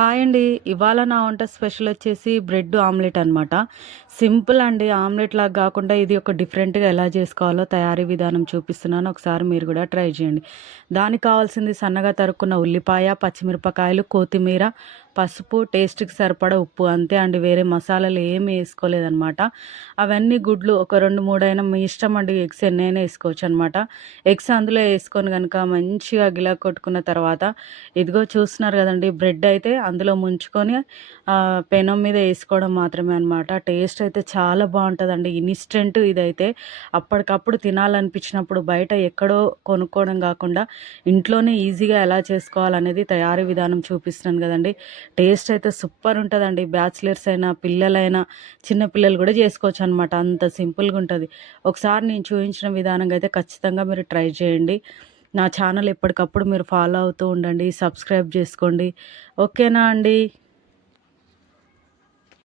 Hi అండి. ఇవాళ నా వంట స్పెషల్ వచ్చేసి బ్రెడ్ ఆమ్లెట్ అనమాట. సింపుల్ అండి. ఆమ్లెట్‌లాగా గాకుండా ఇది ఒక డిఫరెంట్‌గా ఎలా చేసుకోవాలో తయారీ విధానం చూపిస్తున్నాను. ఒకసారి మీరు గూడా ట్రై చేయండి. దానికి కావాల్సింది సన్నగా తరుక్కున్న ఉల్లిపాయ, పచ్చిమిరపకాయలు, కొత్తిమీర, పసుపు, టేస్ట్‌కి సరిపడా ఉప్పు అంతే అండి. వేరే మసాలాలు ఏమి ఏసుకోలేదనమాట. అవన్నీ గుడ్లు ఒక 2, 3 అయినా మీ ఇష్టం అండి. ఎగ్స్ ఎన్నైనా ఏసుకోవచ్చనమాట. ఎగ్స్ అందులో ఏసుకొని గనుక మంచిగా గిల కొట్టుకున్న తర్వాత ఇదిగో చూస్తున్నారు గదండీ! బ్రెడ్ అయితే అందులో ముంచుకొని పెనం మీద ఏసుకోవడం మాత్రమే అనమాట. టేస్ట్ అయితే చాలా బావుంటదండి. ఇన్‌స్టంట్ ఇదైతే. అప్పటికప్పుడు తినాలనిపించినప్పుడు బయట ఎక్కడో కొనుక్కోవడం గాకుండా ఇంట్లోనే ఈజీగా ఎలా చేసుకోవాలనేది తయారీ విధానం చూపిస్తున్నాను గదండీ! టేస్ట్ అయితే సూపర్ ఉంటదండి. బ్యాచిలర్స్ అయినా, పిల్లలైనా, చిన్న పిల్లలు గూడా జేసుకోవచ్చనమాట. అంత సింపుల్‌గుంటది. ఒకసారి నేను చూయించిన విధానంగా అయితే ఖచ్చితంగా మీరు ట్రై చేయండి. నా ఛానల్ ఎప్పటికప్పుడు మీరు ఫాలో అవుతూ ఉండండి. సబ్స్క్రైబ్ జేసుకోండి. ఓకేనా అండి?